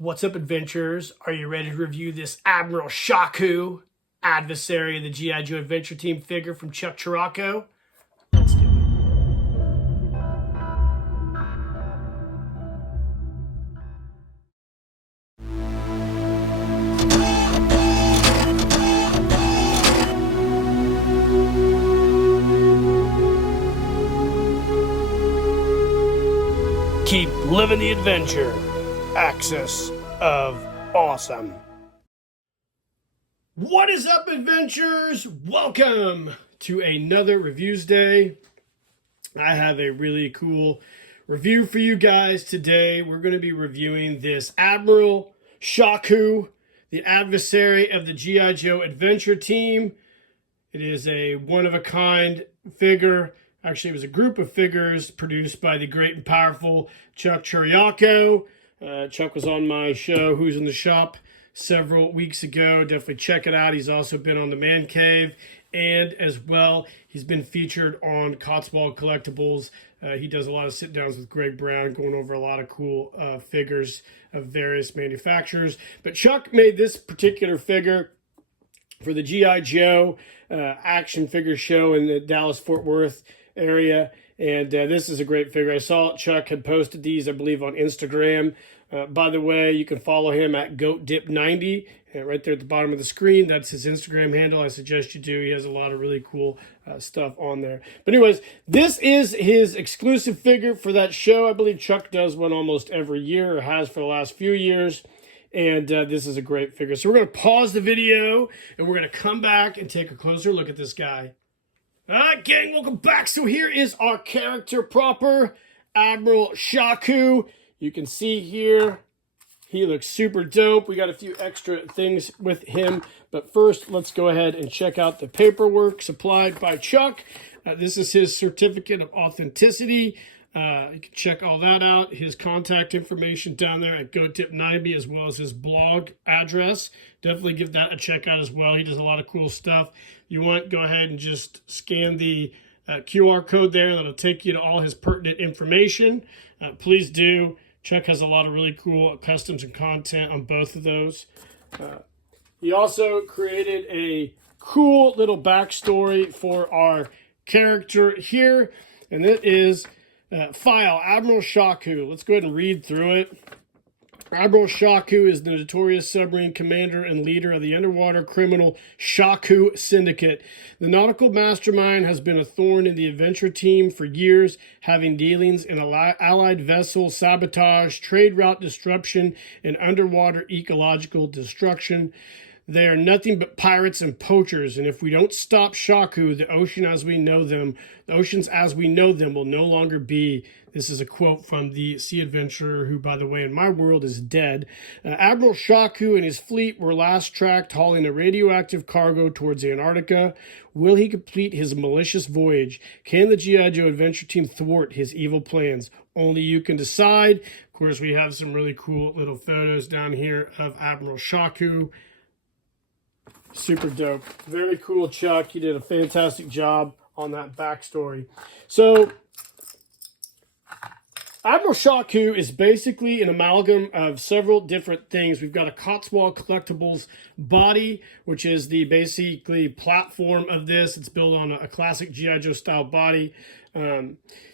What's up, adventurers? Are you ready to review this Admiral Shāku, adversary of the G.I. Joe Adventure Team figure from Chuck Chiriaco? Let's do it. Keep living the adventure. Axis of awesome. What is up, adventurers? Welcome to another Reviews Day. I have a really cool review for you guys today. We're going to be reviewing this Admiral Shāku, the adversary of the G.I. Joe Adventure Team. It is a one-of-a-kind figure. Actually, it was a group of figures produced by the great and powerful Chuck Chiriaco. Chuck was on my show, Who's in the Shop, several weeks ago. Definitely check it out. He's also been on the Man Cave, and as well, he's been featured on Cotswold Collectibles. He does a lot of sit-downs with Greg Brown, going over a lot of cool figures of various manufacturers. But Chuck made this particular figure for the G.I. Joe action figure show in the Dallas-Fort Worth area. And this is a great figure. I saw Chuck had posted these, I believe, on Instagram. By the way, you can follow him at GoatDip90 right there at the bottom of the screen. That's his Instagram handle. I suggest you do. He has a lot of really cool stuff on there. But anyways, this is his exclusive figure for that show. I believe Chuck does one almost every year, or has for the last few years. And this is a great figure. So we're going to pause the video, and we're going to come back and take a closer look at this guy. All right, gang, welcome back. So here is our character proper, Admiral Shāku. You can see here, he looks super dope. We got a few extra things with him. But first, let's go ahead and check out the paperwork supplied by Chuck. This is his certificate of authenticity. You can check all that out. His contact information down there at GoatDip90, as well as his blog address. Definitely give that a check out as well. He does a lot of cool stuff. You want, go ahead and just scan the QR code there. That'll take you to all his pertinent information. Please do. Chuck has a lot of really cool customs and content on both of those. He also created a cool little backstory for our character here, and it is file Admiral Shāku. Let's go ahead and read through it. Admiral Shāku is the notorious submarine commander and leader of the underwater criminal Shāku Syndicate. The nautical mastermind has been a thorn in the adventure team for years, having dealings in allied vessel sabotage, trade route disruption, and underwater ecological destruction. They are nothing but pirates and poachers, and if we don't stop Shāku, the oceans as we know them will no longer be. This is a quote from the sea adventurer, who, by the way, in my world is dead. Admiral Shāku and his fleet were last tracked hauling a radioactive cargo towards Antarctica. Will he complete his malicious voyage? Can the G.I. Joe Adventure Team thwart his evil plans? Only you can decide. Of course, we have some really cool little photos down here of Admiral Shāku. Super dope. Very cool, Chuck. You did a fantastic job on that backstory. So, Admiral Shāku is basically an amalgam of several different things. We've got a Cotswold Collectibles body, which is the basically platform of this. It's built on a classic G.I. Joe style body.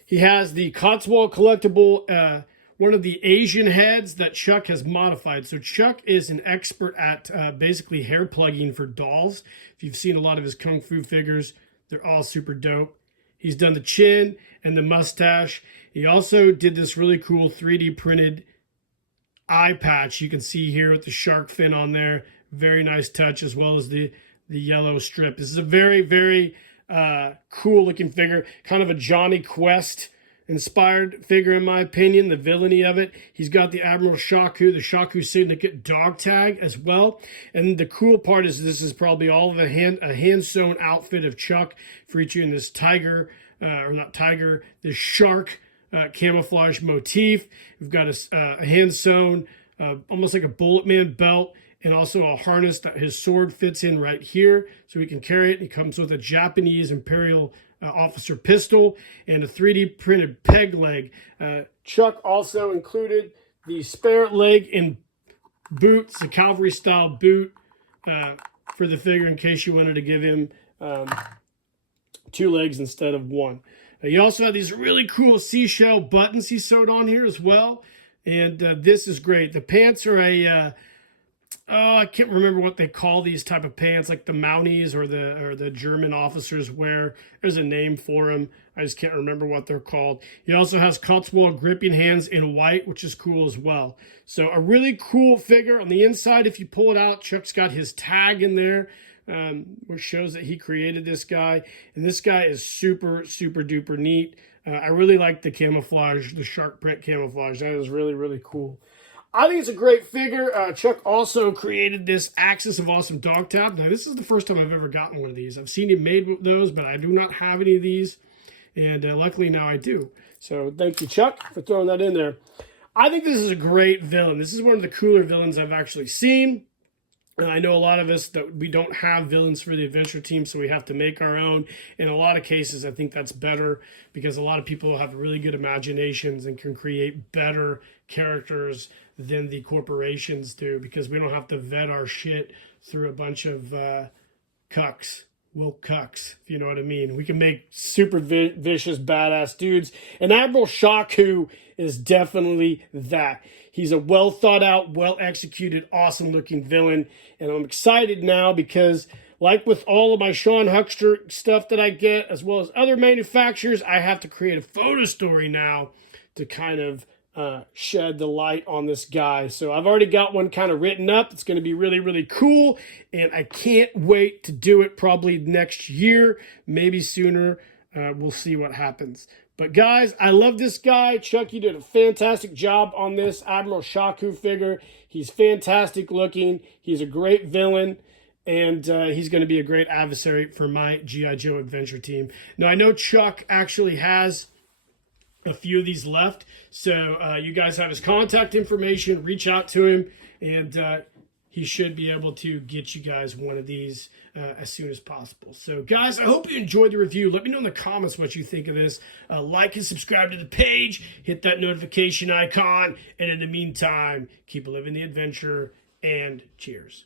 He has the Cotswold Collectible, one of the Asian heads that Chuck has modified. So Chuck is an expert at basically hair plugging for dolls. If you've seen a lot of his Kung Fu figures, they're all super dope. He's done the chin and the mustache. He also did this really cool 3D printed eye patch. You can see here with the shark fin on there. Very nice touch, as well as the yellow strip. This is a very, very cool looking figure. Kind of a Johnny Quest inspired figure, in my opinion. The villainy of it. He's got the Admiral Shāku, the Shāku Syndicate dog tag as well. And the cool part is this is probably all of a hand-sewn outfit of Chuck, featuring this tiger, this shark camouflage motif. We've got a hand-sewn, almost like a Bullet Man belt, and also a harness that his sword fits in right here, so he can carry it. He comes with a Japanese Imperial officer pistol and a 3D printed peg leg. Chuck also included the spare leg in boot. It's a cavalry style boot for the figure in case you wanted to give him 2 legs instead of 1. You also have these really cool seashell buttons he sewed on here as well. And this is great. The pants are I can't remember what they call these type of pants, like the Mounties or the German officers wear. There's a name for them. I just can't remember what they're called. He also has Cotswold gripping hands in white, which is cool as well. So a really cool figure. On the inside, if you pull it out, Chuck's got his tag in there, which shows that he created this guy. And this guy is super, super duper neat. I really like the camouflage, the shark print camouflage. That is really, really cool. I think it's a great figure. Chuck also created this Axis of Awesome dog tag. Now, this is the first time I've ever gotten one of these. I've seen him made with those, but I do not have any of these. And luckily now I do. So thank you, Chuck, for throwing that in there. I think this is a great villain. This is one of the cooler villains I've actually seen. And I know a lot of us that we don't have villains for the adventure team, so we have to make our own. In a lot of cases, I think that's better because a lot of people have really good imaginations and can create better characters than the corporations do because we don't have to vet our shit through a bunch of cucks. Woke cucks, if you know what I mean. We can make super vicious, badass dudes. And Admiral Shāku is definitely that. He's a well thought out, well executed, awesome looking villain. And I'm excited now because, like with all of my Sean Huckster stuff that I get, as well as other manufacturers, I have to create a photo story now to kind of shed the light on this guy. So I've already got one kind of written up. It's going to be really, really cool. And I can't wait to do it probably next year, maybe sooner. We'll see what happens. But guys, I love this guy. Chuck, you did a fantastic job on this Admiral Shāku figure. He's fantastic looking. He's a great villain. And he's going to be a great adversary for my G.I. Joe adventure team. Now, I know Chuck actually has a few of these left. So you guys have his contact information. Reach out to him. And he should be able to get you guys one of these as soon as possible. So, guys, I hope you enjoyed the review. Let me know in the comments what you think of this. Like and subscribe to the page. Hit that notification icon. And in the meantime, keep living the adventure. And cheers.